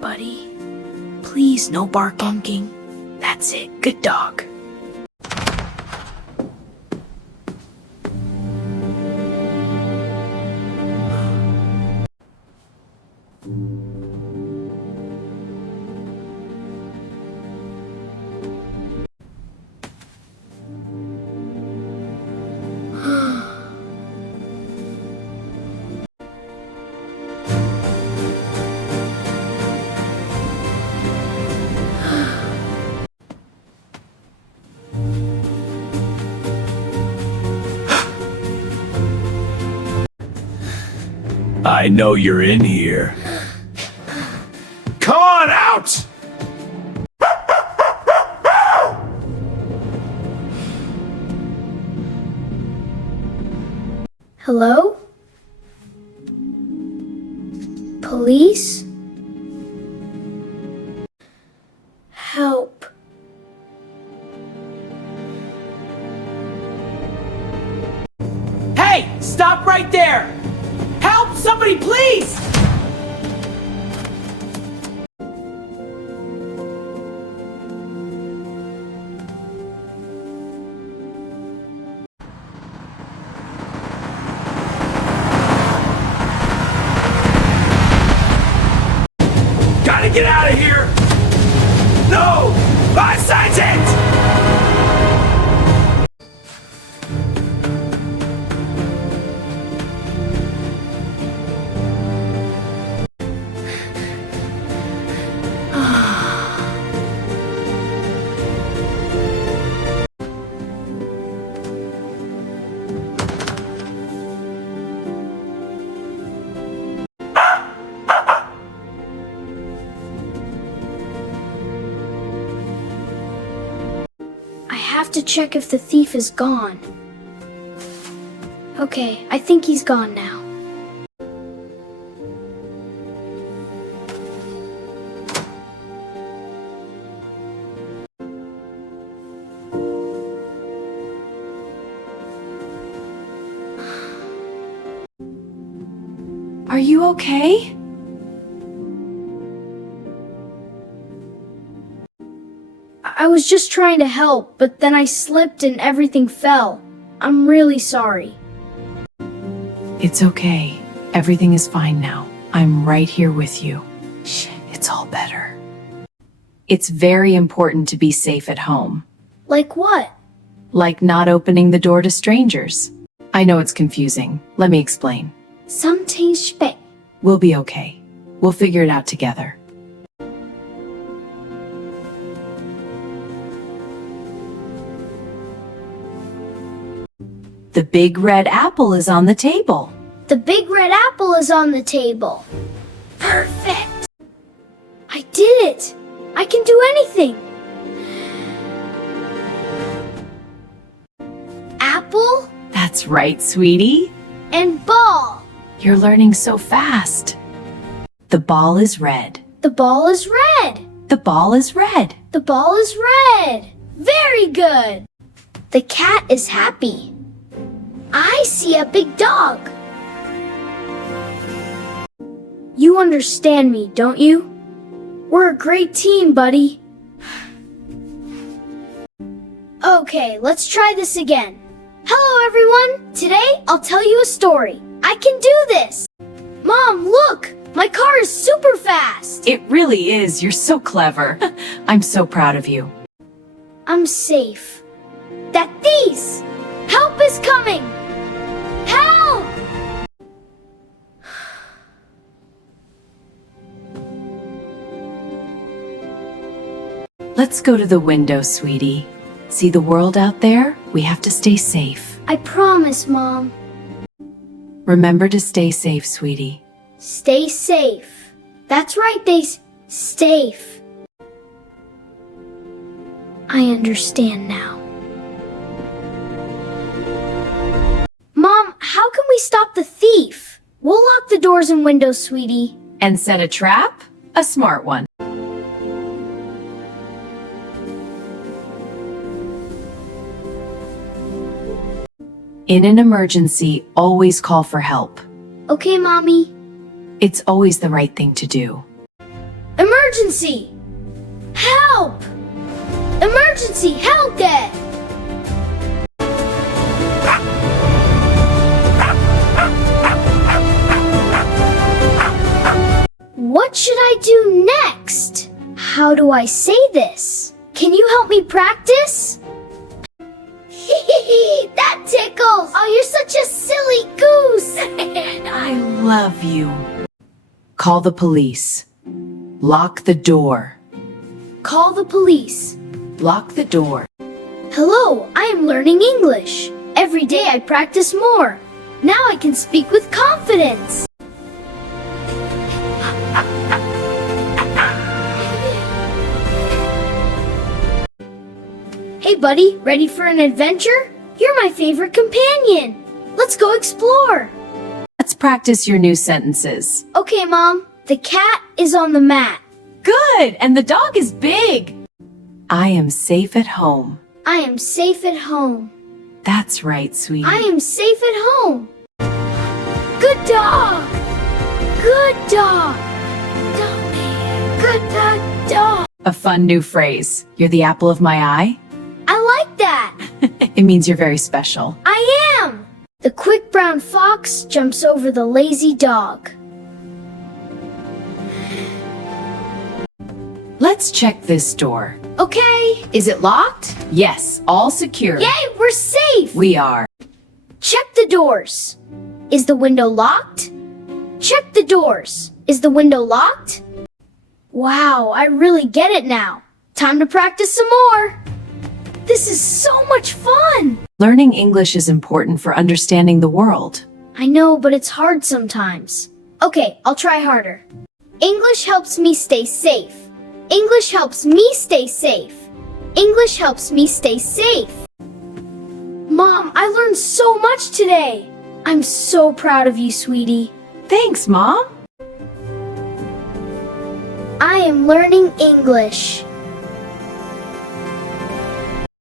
buddy. Please, no barking. That's it. Good dog. I know you're in here. Come on out! Hello? Police? Help. Hey! Stop right there! Help! Somebody, please! Gotta get out of here! No! My sergeant! I have to check if the thief is gone. Okay, I think he's gone now. Are you okay? I was just trying to help, but then I slipped and everything fell. I'm really sorry. It's okay. Everything is fine now. I'm right here with you. Shh, it's all better. It's very important to be safe at home. Like what? Like not opening the door to strangers. I know it's confusing. Let me explain. Something spec. We'll be okay. We'll figure it out together. The big red apple is on the table. The big red apple is on the table. Perfect! I did it! I can do anything! Apple That's right, sweetie. and ball. You're learning so fast. The ball is red. The ball is red. The ball is red. The ball is red. Very good. The cat is happy. I see a big dog. You understand me, don't you? We're a great team, buddy. Okay, let's try this again. Hello, everyone. Today, I'll tell you a story. I can do this. Mom, look! My car is super fast. It really is. You're so clever. I'm so proud of you. I'm safe. That thieves! Help is coming! Help! Let's go to the window, sweetie. See the world out there? We have to stay safe. I promise, Mom. Remember to stay safe, sweetie. Stay safe. That's right, Daisy. Safe. I understand now. Mom, how can we stop the thief? We'll lock the doors and windows, sweetie. And set a trap? A smart one. In an emergency, always call for help. Okay, Mommy. It's always the right thing to do. Emergency! Help! Emergency! Help it! What should I do next? How do I say this? Can you help me practice? That tickles! Oh, you're such a silly goose! I love you. Call the police. Lock the door. Call the police. Lock the door. Hello, I am learning English. Every day I practice more. Now I can speak with confidence. Hey buddy, ready for an adventure? You're my favorite companion. Let's go explore. Let's practice your new sentences. Okay, Mom. The cat is on the mat. Good, and the dog is big. I am safe at home. I am safe at home. That's right, sweetie. I am safe at home. Good dog. Good dog. Good dog. A fun new phrase. You're the apple of my eye. I like that. It means you're very special. I am. The quick brown fox jumps over the lazy dog. Let's check this door. Okay. Is it locked? Yes, all secure. Yay, we're safe. We are. Check the doors. Is the window locked? Check the doors. Is the window locked? Wow, I really get it now. Time to practice some more. This is so much fun. Learning English is important for understanding the world. I know, but it's hard sometimes. Okay, I'll try harder. English helps me stay safe. English helps me stay safe. English helps me stay safe. Mom, I learned so much today. I'm so proud of you, sweetie. Thanks, Mom. I am learning English.